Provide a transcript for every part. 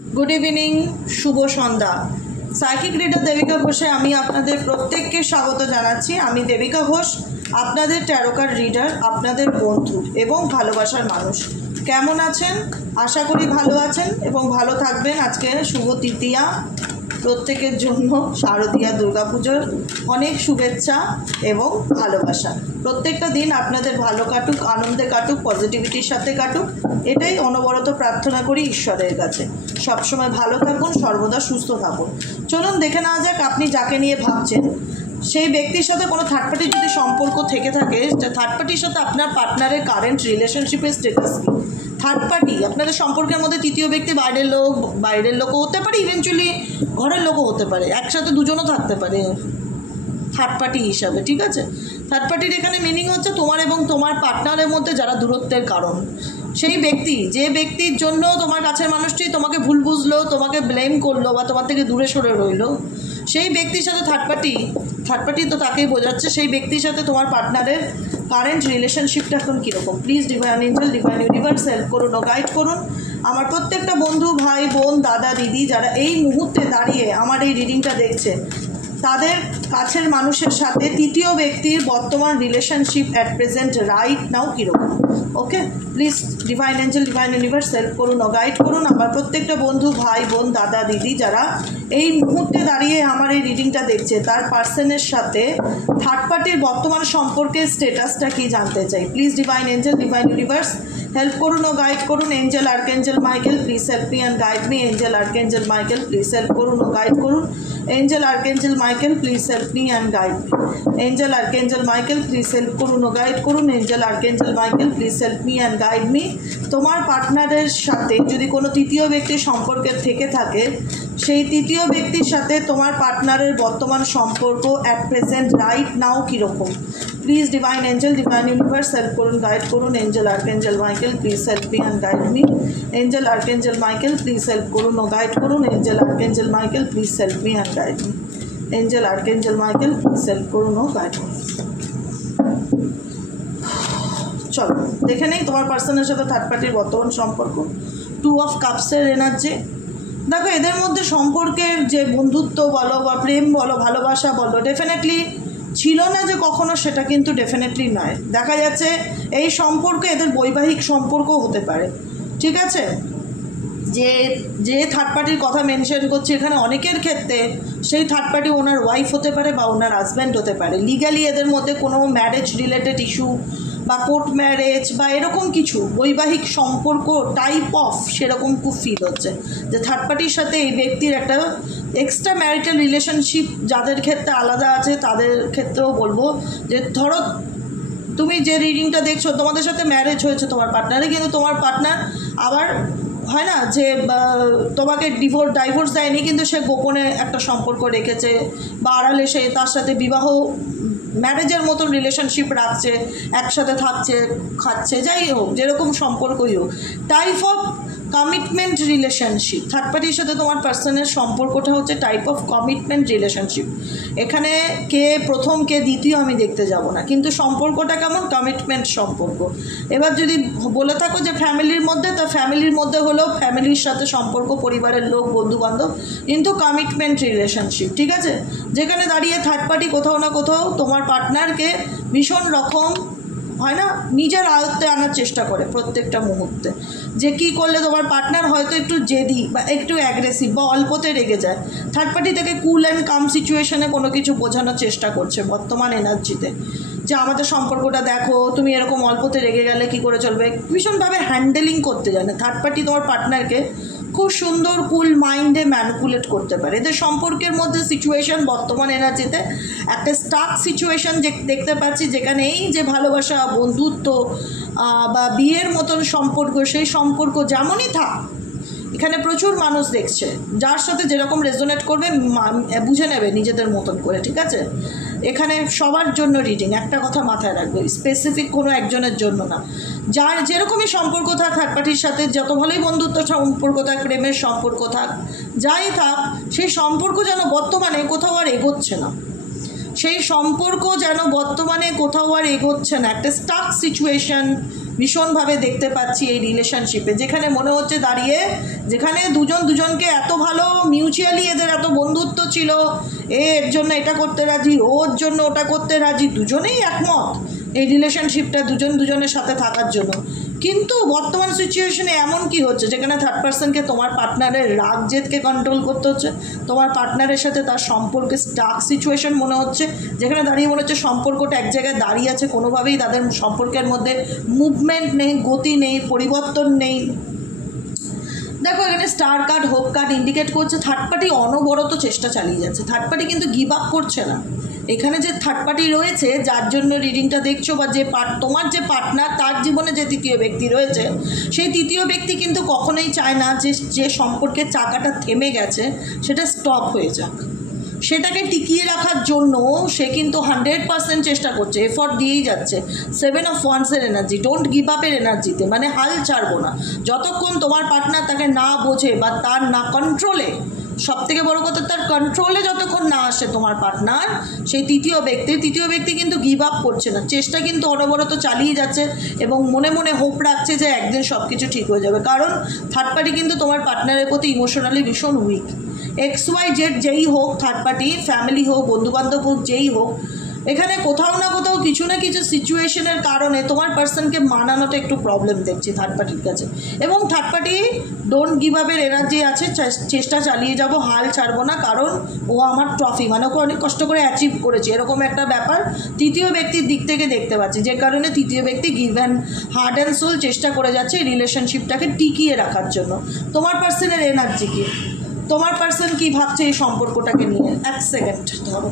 Good evening शुभ सन्ध्या psychic reader Devika घोषे आमी आपनादेर प्रत्येकके स्वागत जानाच्छि। आमी देविका घोष आपनादेर टैरो कार्ड रीडर, आपनादेर बंधु एवं भालोबासार मानुष। केमन आछेन? आशा करी भालो आछेन एवं भालो थाकबेन। आजके शुभ तृतीया, प्रत्येकेर जन्य शारदीया दुर्गा पुजोर अनेक शुभेच्छा एवं भालोबासा। प्रत्येकटा दिन आपनादेर भालो काटुक, आनंदे काटुक, पजिटिविटिर साथे काटुक, एटाई अनबरत प्रार्थना करी ईश्वरेर काछे। सब समय भालो थाकुन, सर्वदा सुस्थ थाकुन। चलुन देखे नेওয়া যাক আপনি যাকে নিয়ে ভাবছেন সেই ব্যক্তির সাথে কোনো থার্ড পার্টির যদি সম্পর্ক থেকে থাকে, থার্ড পার্টির সাথে আপনার পার্টনারের কারেন্ট রিলেশনশিপের স্ট্যাটাস কি। থার্ড পার্টি আপনাদের সম্পর্কের মধ্যে তৃতীয় ব্যক্তি বাইরের লোকও হতে পারে, ইভেনচুয়ালি ঘরের লোকও হতে পারে, একসাথে দুজনও থাকতে পারে থার্ড পার্টি হিসাবে। ঠিক আছে, থার্ড পার্টির এখানে মিনিং হচ্ছে তোমার এবং তোমার পার্টনারের মধ্যে যারা দূরত্বের কারণ, সেই ব্যক্তি, যে ব্যক্তির জন্য তোমার কাছের মানুষটি তোমাকে ভুল বুঝলো, তোমাকে ব্লেম করলো বা তোমার থেকে দূরে সরে রইলো, সেই ব্যক্তির সাথে থার্ড পার্টি তো তাকেই বোঝাচ্ছে, সেই ব্যক্তির সাথে তোমার পার্টনারের কারেন্ট রিলেশনশিপটা এখন কীরকম। Please divine angel, divine universe help করুন ও গাইড করুন আমার প্রত্যেকটা বন্ধু, ভাই, বোন, দাদা, দিদি যারা এই মুহূর্তে দাঁড়িয়ে আমার এই রিডিংটা দেখছে, তাদের কাছের মানুষের সাথে তৃতীয় ব্যক্তির বর্তমান relationship at present right now কীরকম। Okay, please divine angel, divine universe help করুন ও গাইড করুন আমার প্রত্যেকটা বন্ধু, ভাই, বোন, দাদা, দিদি যারা এই মুহূর্তে দাঁড়িয়ে আমার এই রিডিংটা দেখছে, তার পার্সনের সাথে থার্ড পার্টির বর্তমান সম্পর্কের স্টেটাসটা কি জানতে চাই। Please divine angel, divine universe help করুন ও গাইড করুন। Angel archangel Michael please help me and guide me. Angel archangel Michael please help করুন ও গাইড করুন। Angel archangel Michael please help me and guide me. Angel archangel Michael please help করুন ও guide করুন। Angel archangel Michael please help me and guide me. তোমার পার্টনারের সাথে যদি কোনো তৃতীয় ব্যক্তির সম্পর্কের থেকে থাকে, সেই তৃতীয় ব্যক্তির সাথে তোমার পার্টনারের বর্তমান সম্পর্ক অ্যাট প্রেজেন্ট রাইট নাও কীরকম। Please divine angel, divine universe help করুন, গাইড করুন। Angel archangel Michael please help me and guide me. Angel archangel Michael please help করুন ও গাইড করুন। Angel archangel Michael please help me and guide me. Angel archangel Michael please help করুন ও guide করুন। চলো দেখে নেই তোমার পার্সনের সাথে থার্ড পার্টির বর্তমান সম্পর্ক। 2 অফ কাপসের এনার্জি। দেখো এদের মধ্যে সম্পর্কের যে বন্ধুত্ব বলো বা প্রেম বলো, ভালোবাসা বলো, ডেফিনেটলি ছিল না যে কখনো, সেটা কিন্তু ডেফিনেটলি নয়। দেখা যাচ্ছে এই সম্পর্ক এদের বৈবাহিক সম্পর্ক হতে পারে। ঠিক আছে, যে থার্ড পার্টির কথা মেনশন করছি এখানে, অনেকের ক্ষেত্রে সেই থার্ড পার্টি ওনার ওয়াইফ হতে পারে বা ওনার হাজব্যান্ড হতে পারে। লিগালি এদের মধ্যে কোনো ম্যারেজ রিলেটেড ইস্যু বা কোর্ট ম্যারেজ বা এরকম কিছু বৈবাহিক সম্পর্ক টাইপ অফ সেরকম খুব ফিল হচ্ছে যে থার্ড পার্টির সাথে এই ব্যক্তির একটা এক্সট্রা ম্যারিটাল রিলেশনশিপ যাদের ক্ষেত্রে আলাদা আছে, তাদের ক্ষেত্রেও বলবো যে ধরো তুমি যে রিডিংটা দেখছো, তোমাদের সাথে ম্যারেজ হয়েছে তোমার পার্টনারে, কিন্তু তোমার পার্টনার আবার হয় না যে তোমাকে ডাইভোর্স দেয়নি, কিন্তু সে গোপনে একটা সম্পর্ক রেখেছে বা আড়ালে সে তার সাথে বিবাহ ম্যারেজের মতন রিলেশনশিপ রাখছে, একসাথে থাকছে, খাচ্ছে, যাই হোক যেরকম সম্পর্কই হোক, type of commitment relationship. Third পার্টির সাথে তোমার পার্সনের সম্পর্কটা হচ্ছে টাইপ অফ কমিটমেন্ট রিলেশনশিপ। এখানে কে প্রথম কে দ্বিতীয় আমি দেখতে যাব না, কিন্তু সম্পর্কটা কেমন, কমিটমেন্ট সম্পর্ক। এবার যদি বলে থাকো যে ফ্যামিলির মধ্যে, তো ফ্যামিলির মধ্যে হলেও ফ্যামিলির সাথে সম্পর্ক, পরিবারের লোক, বন্ধুবান্ধব, কিন্তু কমিটমেন্ট রিলেশনশিপ। ঠিক আছে, যেখানে দাঁড়িয়ে থার্ড পার্টি কোথাও না কোথাও তোমার পার্টনারকে ভীষণ রকম হয় না নিজের আয়ত্তে আনার চেষ্টা করে প্রত্যেকটা মুহূর্তে, যে কী করলে তোমার পার্টনার হয়তো একটু জেদি বা একটু অ্যাগ্রেসিভ বা অল্পতে রেগে যায়। থার্ড পার্টি থেকে কুল অ্যান্ড কাম সিচুয়েশনে কোনো কিছু বোঝানোর চেষ্টা করছে বর্তমান এনার্জিতে, যে আমাদের সম্পর্কটা দেখো, তুমি এরকম অল্পতে রেগে গেলে কী করে চলবে। ভীষণভাবে হ্যান্ডেলিং করতে জানে থার্ড পার্টি তোমার পার্টনারকে, খুব সুন্দর কুল মাইন্ডে ম্যানিপুলেট করতে পারে। এদের সম্পর্কের মধ্যে সিচুয়েশন বর্তমান এনার্জিতে একটা স্টাক সিচুয়েশন দেখতে পাচ্ছি, যেখানে এই যে ভালোবাসা, বন্ধুত্ব বা বিয়ের মতন সম্পর্ক, সেই সম্পর্ক যেমনই থাক, এখানে প্রচুর মানুষ দেখছে, যার সাথে যেরকম রেজোনেট করবে বুঝে নেবে নিজেদের মতন করে। ঠিক আছে, এখানে সবার জন্য রিডিং, একটা কথা মাথায় রাখবে, স্পেসিফিক কোনো একজনের জন্য না। যার যেরকমই সম্পর্ক থাক থার্ড পার্টির সাথে, যত ভালোই বন্ধুত্ব সম্পর্ক থাক, প্রেমের সম্পর্ক থাক, যাই থাক, সেই সম্পর্ক যেন বর্তমানে কোথাও আর এগোচ্ছে না, সেই সম্পর্ক যেন বর্তমানে কোথাও আর এগোচ্ছে না, একটা স্টাক সিচুয়েশন ভীষণভাবে দেখতে পাচ্ছি এই রিলেশনশিপে, যেখানে মনে হচ্ছে দাঁড়িয়ে, যেখানে দুজন দুজনকে এত ভালো মিউচুয়ালি এদের এত বন্ধুত্ব ছিল, এর জন্য এটা করতে রাজি, ওর জন্য ওটা করতে রাজি, দুজনেই একমত এই রিলেশনশিপটা দুজন দুজনের সাথে থাকার জন্য। কিন্তু বর্তমান সিচুয়েশনে এমন কি হচ্ছে যেখানে থার্ড পার্সনকে তোমার পার্টনারের রাগ জেদকে কন্ট্রোল করতে হচ্ছে, তোমার পার্টনারের সাথে তার সম্পর্কে স্টাক সিচুয়েশন মনে হচ্ছে, যেখানে দাঁড়িয়ে মনে হচ্ছে সম্পর্কটা এক জায়গায় দাঁড়িয়ে আছে, কোনোভাবেই তাদের সম্পর্কের মধ্যে মুভমেন্ট নেই, গতি নেই, পরিবর্তন নেই। দেখো এখানে star card, hope card indicate করছে থার্ড পার্টি অনবরত চেষ্টা চালিয়ে যাচ্ছে, থার্ড পার্টি কিন্তু গিভ আপ করছে না। এখানে যে থার্ড পার্টি রয়েছে যার জন্য রিডিংটা দেখছো, বা যে তোমার যে পার্টনার তার জীবনে যে তৃতীয় ব্যক্তি রয়েছে, সেই তৃতীয় ব্যক্তি কিন্তু কখনোই চায় না যে সম্পর্কের চাকাটা থেমে গেছে সেটা স্টপ হয়ে যাক, সেটাকে টিকিয়ে রাখার জন্য সে কিন্তু 100% চেষ্টা করছে, এফর্ট দিয়েই যাচ্ছে। 7 অফ ওয়ান্সের এনার্জি, ডোন্ট গিভ আপের এনার্জিতে, মানে হাল ছাড়বো না যতক্ষণ তোমার পার্টনার তাকে না বোঝে বা তার না কন্ট্রোলে, সবথেকে বড় কথা তার কন্ট্রোলে যতক্ষণ না আসে তোমার পার্টনার, সেই তৃতীয় ব্যক্তি কিন্তু গিভ আপ করছে না, চেষ্টা কিন্তু অনবরত চালিয়ে যাচ্ছে এবং মনে মনে হোপ রাখছে যে একদিন সব কিছু ঠিক হয়ে যাবে। কারণ থার্ড পার্টি কিন্তু তোমার পার্টনারের প্রতি ইমোশনালি ভীষণ উইক। XYZ যেই হোক, থার্ড পার্টি, ফ্যামিলি হোক, বন্ধুবান্ধব হোক, যেই হোক, এখানে কোথাও না কোথাও কিছু না কিছু সিচুয়েশনের কারণে তোমার পার্সনকে মানানোতে একটু প্রবলেম দেখছি থার্ড পার্টির কাছে। এবং থার্ড পার্টি ডোন্ট গিভ আপের এনার্জি আছে, চেষ্টা চালিয়ে যাব, হাল ছাড়বো না, কারণ ও আমার ট্রফি, মানে ওকে অনেক কষ্ট করে অ্যাচিভ করেছে, এরকম একটা ব্যাপার তৃতীয় ব্যক্তির দিক থেকে দেখতে পাচ্ছি, যে কারণে তৃতীয় ব্যক্তি give and heart and soul চেষ্টা করে যাচ্ছে এই রিলেশনশিপটাকে টিকিয়ে রাখার জন্য। তোমার পার্সনের এনার্জি কি, তোমার পার্সন কি ভাবছে এই সম্পর্কটাকে নিয়ে? 1 সেকেন্ড ধরো।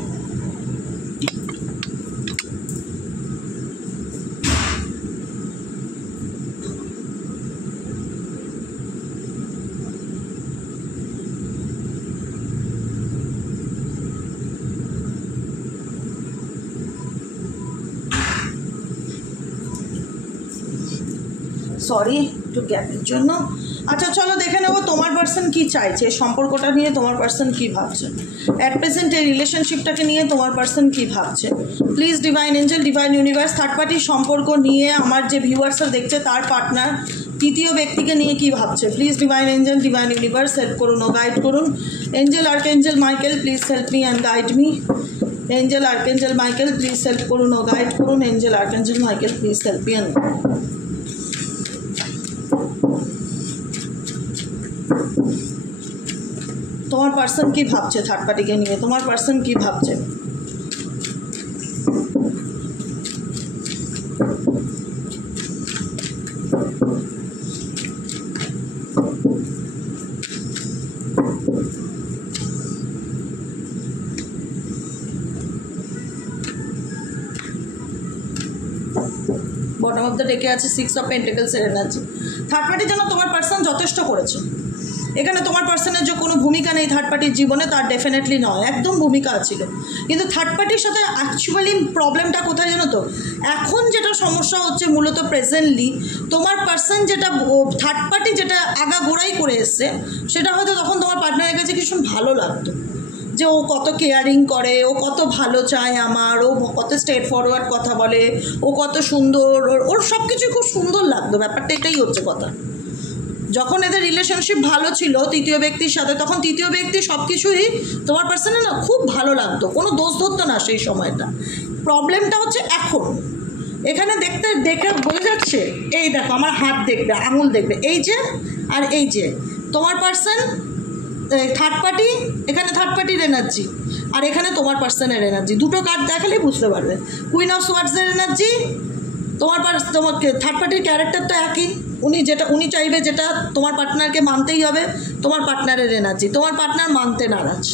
সরি একটু গ্যাপের জন্য। আচ্ছা চলো দেখে নেবো তোমার পার্সন কী চাইছে, সম্পর্কটা নিয়ে তোমার পার্সন কী ভাবছে, অ্যাট প্রেজেন্ট এই রিলেশনশিপটাকে নিয়ে তোমার পার্সন কী ভাবছে। Please divine angel, divine universe, third পার্টির সম্পর্ক নিয়ে আমার যে ভিউয়ার্সরা দেখছে তার পার্টনার তৃতীয় ব্যক্তিকে নিয়ে কী ভাবছে। Please divine angel, divine universe help করুন ও গাইড করুন। Angel archangel Michael please help me and guide me. Angel archangel Michael please help করুন ও গাইড করুন। Angel archangel Michael please help me and তোমার পার্সন কি ভাবছে থার্ড পার্টিকে নিয়ে, তোমার পার্সন কি ভাবছে। বটম অফ দ্য ডেকে আছে 6 অফ পেন্টাকলসের এনার্জি। থার্ড পার্টির জন্য তোমার পার্সন যথেষ্ট করেছে, এখানে তোমার পার্সনের যে কোনো ভূমিকা নেই থার্ড পার্টির জীবনে, তার ডেফিনেটলি নয়, একদম ভূমিকা ছিল। কিন্তু থার্ড পার্টির সাথে অ্যাকচুয়ালি প্রবলেমটা কোথায় জানো তো, এখন যেটা সমস্যা হচ্ছে মূলত প্রেজেন্টলি তোমার পার্সন যেটা থার্ড পার্টি যেটা আগাগোড়াই করে এসছে, সেটা হয়তো তখন তোমার পার্টনারের কাছে ভীষণ ভালো লাগতো, যে ও কত কেয়ারিং করে, ও কত ভালো চায় আমার, ও কত স্ট্রেট ফরওয়ার্ড কথা বলে, ও কত সুন্দর, ওর সব কিছুই খুব সুন্দর লাগতো, ব্যাপারটা এটাই হচ্ছে কথা। যখন এদের রিলেশনশিপ ভালো ছিল তৃতীয় ব্যক্তির সাথে, তখন তৃতীয় ব্যক্তি সব কিছুই তোমার পার্সনে না খুব ভালো লাগতো, কোনো দোষ ধরতো না সেই সময়টা। প্রবলেমটা হচ্ছে এখন, এখানে দেখে বোঝা যাচ্ছে, এই দেখো আমার হাত দেখবে, আঙুল দেখবে, এই যে আর এই যে তোমার পার্সন থার্ড পার্টি, এখানে থার্ড পার্টির এনার্জি আর এখানে তোমার পার্সনের এনার্জি, দুটো কার্ড দেখালেই বুঝতে পারবে। কুইন অফ সোয়ার্ডসের এনার্জি, তোমাকে থার্ড পার্টির ক্যারেক্টার তো একই, উনি চাইবে যেটা তোমার পার্টনারকে মানতেই হবে, তোমার পার্টনারের এনার্জি, তোমার পার্টনার মানতে নারাজ।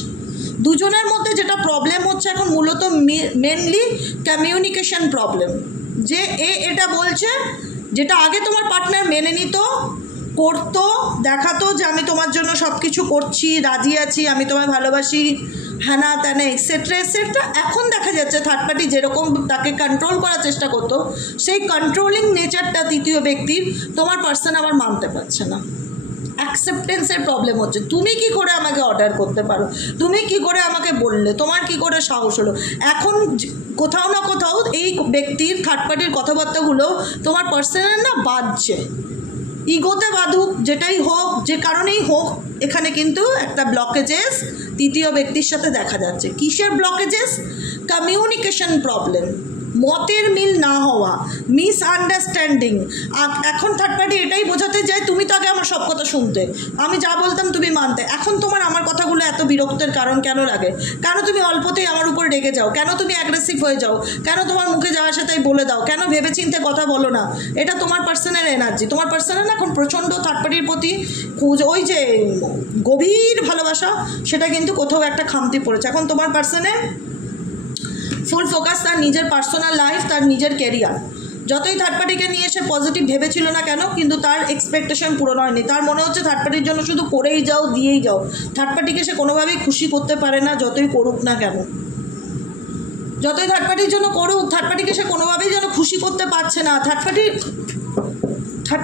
দুজনের মধ্যে যেটা প্রবলেম হচ্ছে এখন মূলত মেনলি কমিউনিকেশন প্রবলেম, যে এটা বলছে যেটা আগে তোমার পার্টনার মেনে নিত, করতো, দেখাতো যে আমি তোমার জন্য সব কিছু করছি, রাজি আছি, আমি তোমায় ভালোবাসি, হ্যানা ত্যানা এক্সেট্রা এক্সেট্রা। এখন দেখা যাচ্ছে থার্ড পার্টি যেরকম তাকে কন্ট্রোল করার চেষ্টা করতো, সেই কন্ট্রোলিং নেচারটা তৃতীয় ব্যক্তির তোমার পার্সন আবার মানতে পারছে না। অ্যাকসেপ্টেন্সের প্রবলেম হচ্ছে। তুমি কি করে আমাকে অর্ডার করতে পারো, তুমি কি করে আমাকে বললে, তোমার কি করে সাহস হলো। এখন কোথাও না কোথাও এই ব্যক্তির থার্ড পার্টির কথাবার্তাগুলো তোমার পার্সোনাল না বাজছে, ইগোতে বাঁধুক, যেটাই হোক, যে কারণেই হোক, এখানে কিন্তু একটা ব্লকেজেস তৃতীয় ব্যক্তির সাথে দেখা যাচ্ছে। কিসের ব্লকেজেস? কমিউনিকেশন প্রবলেম, মতের মিল না হওয়া, মিসআন্ডারস্ট্যান্ডিং। এখন থার্ড পার্টি এটাই বোঝাতে যায় তুমি তো আগে আমার সব কথা শুনতে, আমি যা বলতাম তুমি মানতে, এখন তোমার আমার কথাগুলো এত বিরক্তের কারণ কেন লাগে, কেন তুমি অল্পতেই আমার উপর রেগে যাও, কেন তুমি অ্যাগ্রেসিভ হয়ে যাও, কেন তোমার মুখে যাওয়া আসে তাই বলে দাও, কেন ভেবেচিন্তে কথা বলো না। এটা তোমার পার্সোনাল এনার্জি, তোমার পার্সোনাল এখন প্রচণ্ড থার্ড পার্টির প্রতি ওই যে গভীর ভালোবাসা, সেটা কিন্তু কোথাও একটা খামতি পড়েছে। এখন তোমার পার্সনে ফুল ফোকাস তার নিজের পার্সোনাল লাইফ, তার নিজের কেরিয়ার। যতই থার্ড পার্টিকে নিয়ে এসে পজিটিভ ভেবেছিল না কেন, কিন্তু তার এক্সপেকটেশন পূরণ হয়নি। তার মনে হচ্ছে থার্ড পার্টির জন্য শুধু করেই যাও, দিয়েই যাও। থার্ড পার্টিকে সে কোনোভাবেই খুশি করতে পারে না, যতই করুক না কেন, যতই থার্ড পার্টির জন্য করুক, থার্ড পার্টিকে সে কোনোভাবেই যেন খুশি করতে পারছে না। থার্ড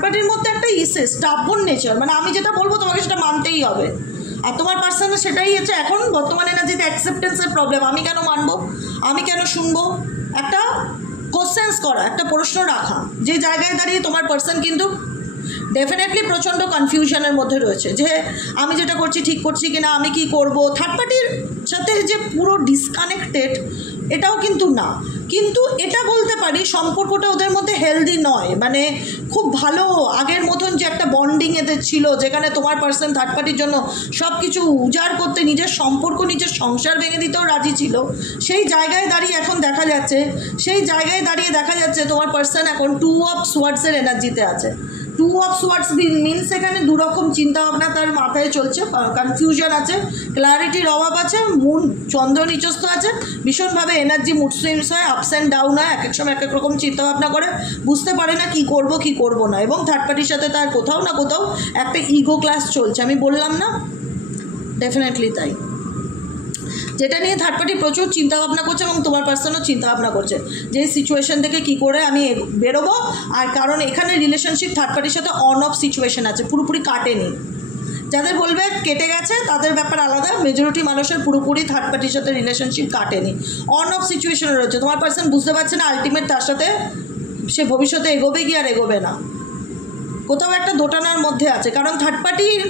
পার্টির মধ্যে একটা স্টাবর্ন নেচার, মানে আমি যেটা বলবো তোমাকে সেটা মানতেই হবে। আর তোমার পার্সনে সেটাই হচ্ছে এখন বর্তমানে না, যেটা অ্যাকসেপ্টেন্সের প্রবলেম। আমি কেন মানবো, আমি কেন শুনবো, একটা কোশ্চেন্স করা, একটা প্রশ্ন রাখা, যে জায়গায় দাঁড়িয়ে তোমার পার্সন কিন্তু ডেফিনেটলি প্রচণ্ড কনফিউশনের মধ্যে রয়েছে যে আমি যেটা করছি ঠিক করছি কিনা, আমি কি করব। থার্ড পার্টির সাথে যে পুরো ডিসকানেক্টেড এটাও কিন্তু না, কিন্তু এটা বলতে পারি সম্পর্কটা ওদের মধ্যে হেলদি নয়। মানে খুব ভালো আগের মতন যে একটা বন্ডিং এদের ছিল, যেখানে তোমার পার্সন থার্ড পার্টির জন্য সব কিছু উজাড় করতে, নিজের সম্পর্ক, নিজের সংসার ভেঙে দিতেও রাজি ছিল, সেই জায়গায় দাঁড়িয়ে এখন দেখা যাচ্ছে তোমার পার্সন এখন 2 অফ সোয়ার্ডসের এনার্জিতে আছে। 2 অফ সোয়ার্ডস মিনস এখানে দুরকম চিন্তাভাবনা তার মাথায় চলছে, কনফিউশন আছে, ক্লারিটির অভাব আছে, মন চন্দ্র নিচস্থ আছে, ভীষণভাবে এনার্জি মুড সুইংস হয়, আপস অ্যান্ড ডাউন হয়, এক এক সময় এক এক রকম চিন্তাভাবনা করে, বুঝতে পারে না কি করব না। এবং থার্ড পার্টির সাথে তার কোথাও না কোথাও একটা ইগো ক্লাস চলছে, আমি বললাম না, ডেফিনেটলি তাই। যেটা নিয়ে থার্ড পার্টি প্রচুর চিন্তাভাবনা করছে এবং তোমার পার্সনও চিন্তাভাবনা করছে যে সিচুয়েশন থেকে কি করে আমি বেরোবো। আর কারণ এখানে রিলেশনশিপ থার্ড পার্টির সাথে অন অফ সিচুয়েশন আছে, পুরোপুরি কাটেনি। যাদের বলবে কেটে গেছে তাদের ব্যাপার আলাদা, মেজরিটি মানুষের পুরোপুরি থার্ড পার্টির সাথে রিলেশনশিপ কাটেনি, অন অফ সিচুয়েশনে রয়েছে। তোমার পার্সন বুঝতে পারছে না আলটিমেট তার সাথে সে ভবিষ্যতে এগোবে কি আর এগোবে না, কোথাও একটা দোটানার মধ্যে আছে। কারণ থার্ড পার্টির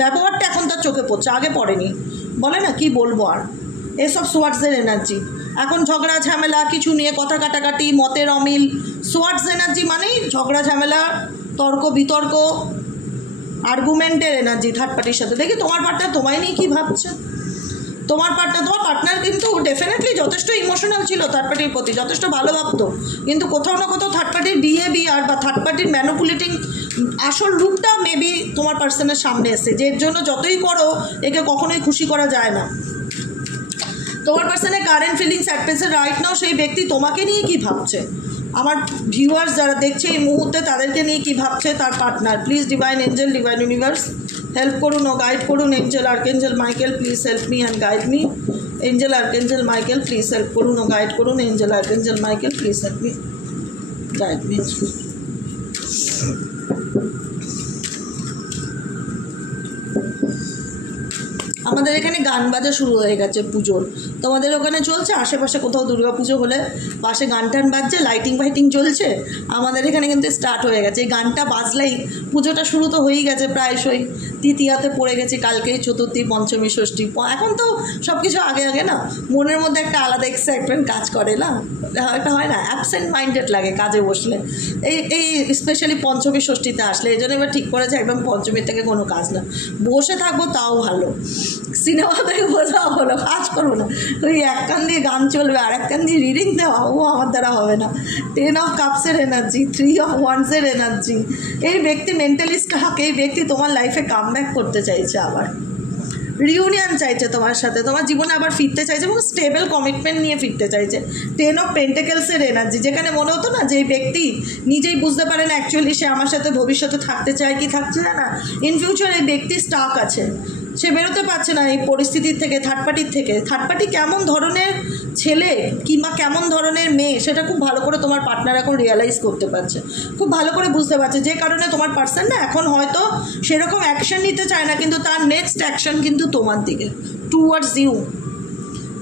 ব্যবহারটা এখন তার চোখে পড়ছে, আগে পড়েনি। বলে না কি বলবো আর, এসব সোয়ার্ডসের এনার্জি। এখন ঝগড়া ঝামেলা, কিছু নিয়ে কথা কাটাকাটি, মতের অমিল, সোয়ার্ডস এনার্জি মানেই ঝগড়া ঝামেলা, তর্ক বিতর্ক, আর্গুমেন্টের এনার্জি থার্ড পার্টির সাথে। দেখি তোমার পার্টনার তোমায় নিয়ে কী ভাবছে। তোমার পার্টনার কিন্তু ডেফিনেটলি যথেষ্ট ইমোশনাল ছিল থার্ড পার্টির প্রতি, যথেষ্ট ভালো ভাবতো, কিন্তু কোথাও না কোথাও থার্ড পার্টির বিহেভিয়ার বা থার্ড পার্টির ম্যানিপুলেটিং আসল রূপটা মেবি তোমার পার্সনের সামনে এসে, যে এর জন্য যতই করো একে কখনোই খুশি করা যায় না। তোমার পার্সনের current feelings at present right নাও, সেই ব্যক্তি তোমাকে নিয়ে কী ভাবছে, আমার ভিউয়ার্স যারা দেখছে এই মুহূর্তে তাদেরকে নিয়ে কী ভাবছে তার partner. Please divine angel, divine universe help করুন ও গাইড করুন। Angel archangel Michael please help me and guide me. Angel archangel Michael please help করুন ও গাইড করুন। Angel archangel Michael please help me, guide me. আমাদের এখানে গান বাজা শুরু হয়ে গেছে পুজোর, তোমাদের ওখানে চলছে আশেপাশে কোথাও দুর্গা পুজো হলে পাশে গান টান বাজছে, লাইটিং ফাইটিং চলছে, আমাদের এখানে কিন্তু স্টার্ট হয়ে গেছে। এই গানটা বাজলেই পুজোটা শুরু তো হয়েই গেছে, প্রায়শই তৃতীয়াতে পড়ে গেছে, কালকেই চতুর্থী, পঞ্চমী, ষষ্ঠী। এখন তো সব কিছু আগে আগে না, মনের মধ্যে একটা আলাদা এক্সাইটমেন্ট কাজ করে না, একটা হয় না, অ্যাবসেন্ট মাইন্ডেড লাগে কাজে বসলে, এই স্পেশালি পঞ্চমী ষষ্ঠীতে আসলে। এই জন্য এবার ঠিক করেছে একদম পঞ্চমীর থেকে কোনো কাজ না, বসে থাকবো তাও ভালো, সিনেমা দেখবো তাও ভালো, কাজ করবো না। ওই এক কান দিয়ে গান চলবে আর এক কান দিয়ে রিডিং দেওয়া, ও আমার দ্বারা হবে না। 10 অফ কাপসের এনার্জি, 3 অফ ওয়ান্ডসের এনার্জি। এই ব্যক্তি মেন্টালিস্ট কাহাক, এই ব্যক্তি তোমার লাইফে কামব্যাক করতে চাইছে, আবার রিউনিয়ন চাইছে তোমার সাথে, তোমার জীবনে আবার ফিরতে চাইছে এবং স্টেবল কমিটমেন্ট নিয়ে ফিরতে চাইছে। 10 অফ পেন্টাকেলসের এনার্জি, যেখানে মনে হতো না যে এই ব্যক্তি নিজেই বুঝতে পারে না অ্যাকচুয়ালি সে আমার সাথে ভবিষ্যতে থাকতে চায় কি থাকছে না। ইন ফিউচার এই ব্যক্তি স্টাক আছে, সে বেরোতে পারছে না এই পরিস্থিতির থেকে, থার্ড পার্টির থেকে। থার্ড পার্টি কেমন ধরনের ছেলে কিংবা কেমন ধরনের মেয়ে সেটা খুব ভালো করে তোমার পার্টনার এখন রিয়েলাইজ করতে পারছে, খুব ভালো করে বুঝতে পারছে, যে কারণে তোমার পার্সন না এখন হয়তো সেরকম অ্যাকশন নিতে চায় না, কিন্তু তার নেক্সট অ্যাকশন কিন্তু তোমার দিকে, টুয়ার্ডস ইউ,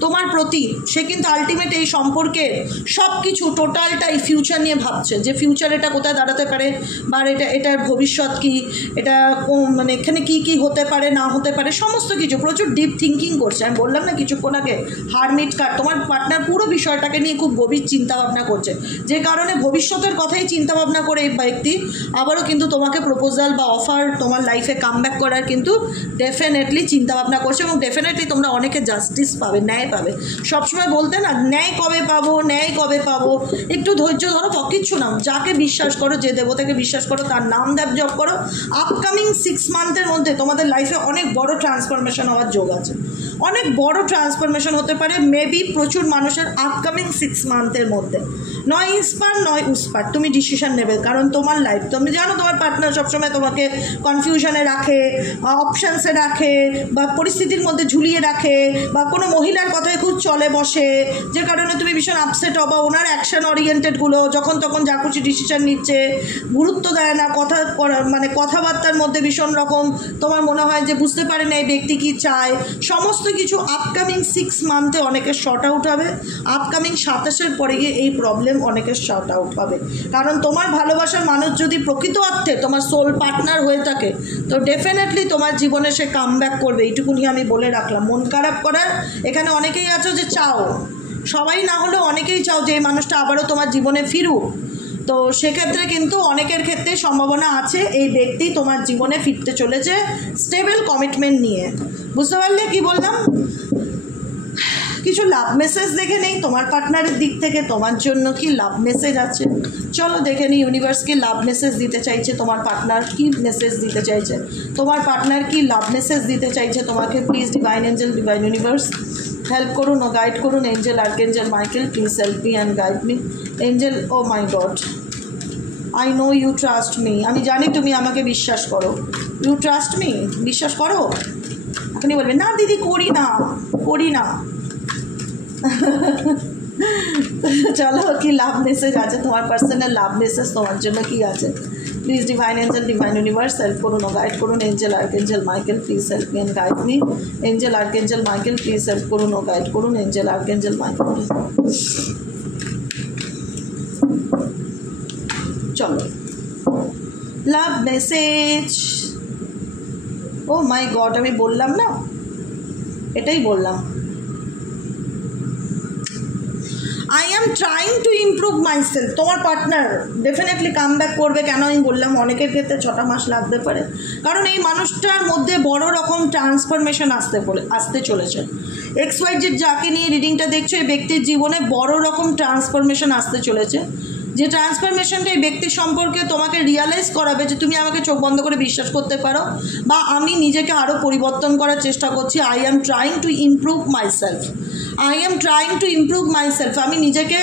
তোমার প্রতি। সে কিন্তু আলটিমেট এই সম্পর্কের সব কিছু টোটালটাই ফিউচার নিয়ে ভাবছে, যে ফিউচার এটা কোথায় দাঁড়াতে পারে, বা এটার ভবিষ্যৎ কী, এটা মানে এখানে কী কী হতে পারে না হতে পারে, সমস্ত কিছু প্রচুর ডিপ থিঙ্কিং করছে। আমি বললাম না কিছুক্ষণ আগে, হারমিট কার্ড, তোমার পার্টনার পুরো বিষয়টাকে নিয়ে খুব গভীর চিন্তাভাবনা করছে, যে কারণে ভবিষ্যতের কথাই চিন্তাভাবনা করে এই ব্যক্তি আবারও কিন্তু তোমাকে প্রপোজাল বা অফার তোমার লাইফে কামব্যাক করার কিন্তু ডেফিনেটলি চিন্তাভাবনা করছে, এবং ডেফিনেটলি তোমরা অনেকে জাস্টিস পাবে, ন্যায় পাবে। সবসময় বলতে না ন্যায় কবে পাবো, ন্যায় কবে পাবো, একটু ধৈর্য ধরো, কিচ্ছু না, যাকে বিশ্বাস করো, যে দেবতাকে বিশ্বাস করো, তার নাম দেব জপ করো। আপকামিং 6 মান্থের মধ্যে তোমাদের লাইফে অনেক বড় ট্রান্সফরমেশন হওয়ার যোগ আছে, অনেক বড় ট্রান্সফরমেশন হতে পারে মেবি প্রচুর মানুষের আপকামিং 6 মান্থের মধ্যে। নয় ইন্সপার নয় উস্পার, তুমি ডিসিশন নেবে, কারণ তোমার লাইফ, তুমি জানো তোমার পার্টনার সবসময় তোমাকে কনফিউশনে রাখে, অপশানসে রাখে, বা পরিস্থিতির মধ্যে ঝুলিয়ে রাখে, বা কোনো মহিলার কথায় খুব চলে বসে, যে কারণে তুমি ভীষণ আপসেট হও, বা ওনার অ্যাকশন ওরিয়েন্টেডগুলো যখন তখন যা খুশি ডিসিশন নিচ্ছে, গুরুত্ব দেয় না, মানে কথাবার্তার মধ্যে ভীষণ রকম তোমার মনে হয় যে বুঝতে পারে না এই ব্যক্তি কী চায়, সমস্ত কিছু আপকামিং 6 মান্থে অনেকের শর্ট আউট হবে। আপকামিং 27-এর পরে গিয়ে এই প্রবলেম অনেকের শর্ট আউট হবে, কারণ তোমার ভালোবাসার মানুষ যদি প্রকৃত অর্থে তোমার সোল পার্টনার হয়ে থাকে, তো ডেফিনেটলি তোমার জীবনে সে কামব্যাক করবে, এইটুকুনি আমি বলে রাখলাম। মন খারাপ করার এখানে অনেকেই আছো যে চাও, সবাই না হলেও অনেকেই চাও যে এই মানুষটা আবারও তোমার জীবনে ফিরুক, তো সেক্ষেত্রে কিন্তু অনেকের ক্ষেত্রে সম্ভাবনা আছে এই ব্যক্তি তোমার জীবনে ফিরতে চলেছে স্টেবল কমিটমেন্ট নিয়ে। বুঝতে পারলে কি বললাম? কিছু লাভ মেসেজ দেখে নেই তোমার পার্টনারের দিক থেকে, তোমার জন্য কি লাভ মেসেজ আছে, চলো দেখে নিই ইউনিভার্স কি লাভ মেসেজ দিতে চাইছে, তোমার পার্টনার কি মেসেজ দিতে চাইছে, তোমার পার্টনার কি লাভ মেসেজ দিতে চাইছে তোমাকে। Please divine angel, divine universe help করুন ও গাইড করুন। Angel, archangel Michael, please help me and guide me. Angel, oh my god, I know you trust me, আমি জানি তুমি আমাকে বিশ্বাস করো। ইউ ট্রাস্ট মি, বিশ্বাস করো। এখনই বলবে না দিদি করি না, করি না। চলো কি লাভ মেসেজ আছে তোমার পার্সোনাল লাভ মেসেজ তোমার জন্য কি আছে। Please divine angel, divine universe help করুন ও গাইড করুন। Angel, archangel Michael, please help me and guide me. Angel, archangel Michael, please help করুন ও গাইড করুন। এঞ্জেল, আর্কএঞ্জেল মাইকেল, চলো love message. O my god, আমি বললাম না, এটাই বললাম, I am trying to improve myself. তোমার পার্টনার ডেফিনেটলি কাম ব্যাক করবে। কেন আমি বললাম অনেকের ক্ষেত্রে 6টা মাস লাগতে পারে, কারণ এই মানুষটার মধ্যে বড় রকম ট্রান্সফরমেশন আসতে চলেছে। XYZ যাকে নিয়ে রিডিংটা দেখছো, এই ব্যক্তির জীবনে বড় রকম ট্রান্সফরমেশন আসতে চলেছে, যে ট্রান্সফরমেশনটা এই ব্যক্তি সম্পর্কে তোমাকে রিয়ালাইজ করাবে যে তুমি আমাকে চোখ বন্ধ করে বিশ্বাস করতে পারো, বা আমি নিজেকে আরও পরিবর্তন করার চেষ্টা করছি। I am trying to improve myself, I am trying to improve myself. আমি নিজেকে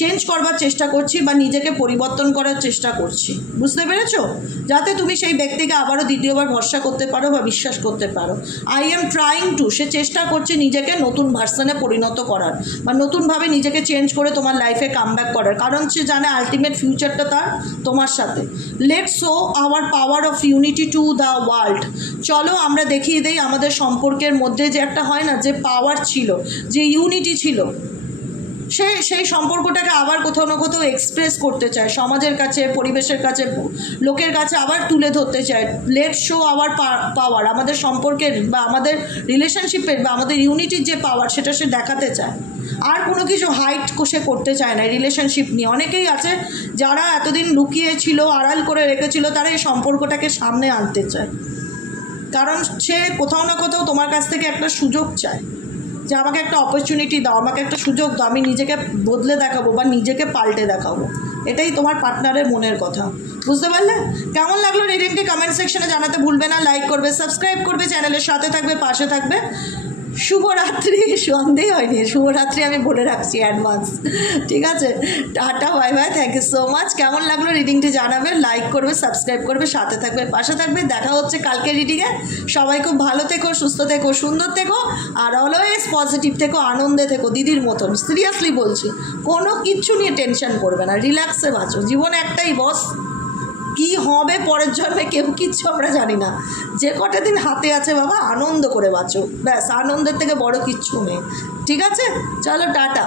চেঞ্জ করবার চেষ্টা করছি বা নিজেকে পরিবর্তন করার চেষ্টা করছি। বুঝতে পেরেছো? যাতে তুমি সেই ব্যক্তিকে আবারও দ্বিতীয়বার ভরসা করতে পারো বা বিশ্বাস করতে পারো। আই এম ট্রাইং টু, সে চেষ্টা করছে নিজেকে নতুন ভার্সনে পরিণত করার, বা নতুনভাবে নিজেকে চেঞ্জ করে তোমার লাইফে কামব্যাক করার, কারণ সে জানে আলটিমেট ফিউচারটা তার তোমার সাথে। Let's show our power of unity to the world. চলো আমরা দেখিয়ে দেই আমাদের সম্পর্কের মধ্যে যে একটা হয় না, যে পাওয়ার ছিল, যে ইউনিটি ছিল, সেই সম্পর্কটাকে আবার কোথাও না কোথাও এক্সপ্রেস করতে চায়, সমাজের কাছে, পরিবেশের কাছে, লোকের কাছে আবার তুলে ধরতে চায়। লেটস শো আওয়ার পাওয়ার, আমাদের সম্পর্কের বা আমাদের রিলেশনশিপের বা আমাদের ইউনিটির যে পাওয়ার, সেটা সে দেখাতে চায়। আর কোনো কিছু হাইট সে করতে চায় না রিলেশনশিপ নিয়ে। অনেকেই আছে যারা এতদিন লুকিয়ে ছিল, আড়াল করে রেখেছিল, তারা এই সম্পর্কটাকে সামনে আনতে চায়, কারণ সে কোথাও না কোথাও তোমার কাছ থেকে একটা সুযোগ চায়, যে আমাকে একটা অপরচুনিটি দাও, আমাকে একটা সুযোগ দাও, আমি নিজেকে বদলে দেখাবো বা নিজেকে পাল্টে দেখাবো। এটাই তোমার পার্টনারের মনের কথা। বুঝতে পারলে? কেমন লাগলো রিডিংটি কমেন্ট সেকশনে জানাতে ভুলবে না। লাইক করবে, সাবস্ক্রাইব করবে, চ্যানেলের সাথে থাকবে, পাশে থাকবে। শুভরাত্রি, সন্ধেই হয়নি, শুভরাত্রি আমি বলে রাখছি অ্যাডভান্স, ঠিক আছে? টাটা, bye bye, thank you so much. কেমন লাগলো রিডিংটি জানাবে, লাইক করবে, সাবস্ক্রাইব করবে, সাথে থাকবে, পাশে থাকবে। দেখা হচ্ছে কালকে রিডিংয়ে। সবাই খুব ভালো থেকো, সুস্থ থেকো, সুন্দর থেকো, আর অলওয়েজ পজিটিভ থেকো, আনন্দে থেকো, দিদির মতন। সিরিয়াসলি বলছি, কোনো কিচ্ছু নিয়ে টেনশন করবে না, রিল্যাক্সে বাঁচো। জীবন একটাই বস, কি হবে পরের জন্মে কেউ কিচ্ছু আমরা জানি না। যে কটা দিন হাতে আছে বাবা, আনন্দ করে বাঁচো, ব্যাস, আনন্দের থেকে বড় কিচ্ছু নেই, ঠিক আছে? চলো টাটা।